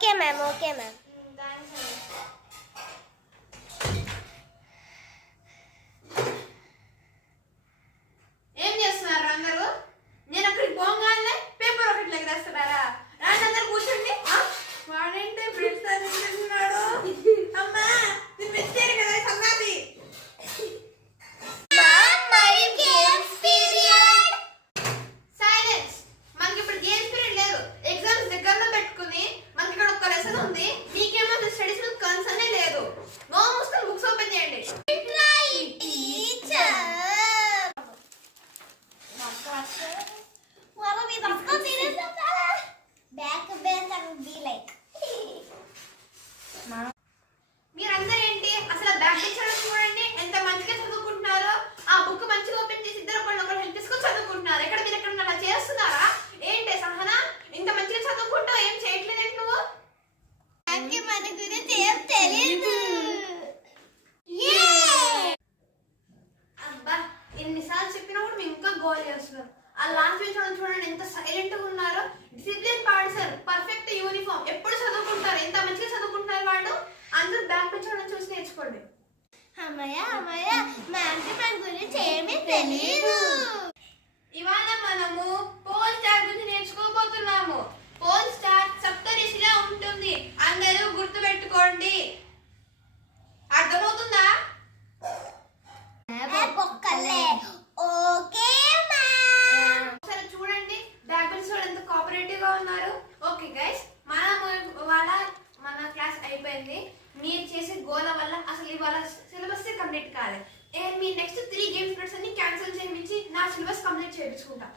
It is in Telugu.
Okay ma'am, okay ma'am. ఏం చేస్తున్నారు అందరూ? నేను అక్కడికి పోగానే పేపర్ ఒకటి ఎగరేస్తున్నారా? రాండి అందరు కూర్చోండి. వాడేంటే ఫ్రెండ్స్ చేస్తున్నాడు. అమ్మా నేను పెట్టారు కదా సంగతి. సైలెన్స్. మనకి ఇప్పుడు గేమ్స్ పీరియడ్ లేదు. ఎగ్జామ్స్ దగ్గరలో పెట్టుకుని మనకి ఇక్కడ ఒక లెసన్ ఉంది. మీకేమో స్టడీస్ మీద కన్సర్నే లేదు. నో మూసుకొని బుక్స్ ఓపెన్ చేయండి. మీరందరూ ఏంటి అసలు బ్యాక్ బెంచ్ చూడండి ఎంత మంచిగా చదువుకుంటున్నారో. ఆ బుక్ మంచిగా ఓపెన్ చేసి ఇద్దరు ఒకళ్ళు హెల్ప్ తీసుకొని చదువుకుంటున్నారు. ఎక్కడ మీరు ఎక్కడ అలా చేస్తున్నారా? ఏంటి సహనా ఇంత మంచిగా చదువుకుంటావు, ఏం చేయట్లేదేంటి నువ్వు? మన గురించి ఏం తెలియదు. అబ్బా ఎన్నిసార్లు చెప్పినా కూడా మీరు ఇంకా గోల్ చేస్తున్నారు. ఆ లాస్ట్ బెంచ్ చూడండి ఎంత సైలెంట్ గా ఉన్నారో. డిసిప్లిన్ పాటిస్తారు, పర్ఫెక్ట్ యూనిఫామ్, ఎప్పుడు చదువుకుంటారు, ఎంత మంచిగా చదువుకుంటున్నారు వాళ్ళు. అందరూ బ్యాక్ బెంచ్ చూసి నేర్చుకోండి. అమ్మయ్య అమ్మయ్య, మ్యామ్కి మన గురించి ఏమీ తెలియదు. ఇవాళ మనము పోల్ స్టార్ గురించి నేర్చుకోబోతున్నాము. పోల్ స్టార్ సప్తరిషిలా ఉంటుంది, అందరూ గుర్తు పెట్టుకోండి. అర్థమవుతుందా? ఒక్కలే ఓకే మ్యామ్. ఒకసారి చూడండి బ్యాక్ బెంచ్ వాళ్ళు ఎంత కోఆపరేటివ్ గా ఉన్నారు. ఓకే గైస్, మన క్లాస్ అయిపోయింది. మీరు చేసే గోల వల్ల అసలు ఇవాళ సిలబస్ కంప్లీట్ కాలేదు. మీ నెక్స్ట్ 3 గేమ్స్ పీరియడ్స్ అన్ని క్యాన్సిల్ చేయించి నా సిలబస్ కంప్లీట్ చేయించుకుంటా.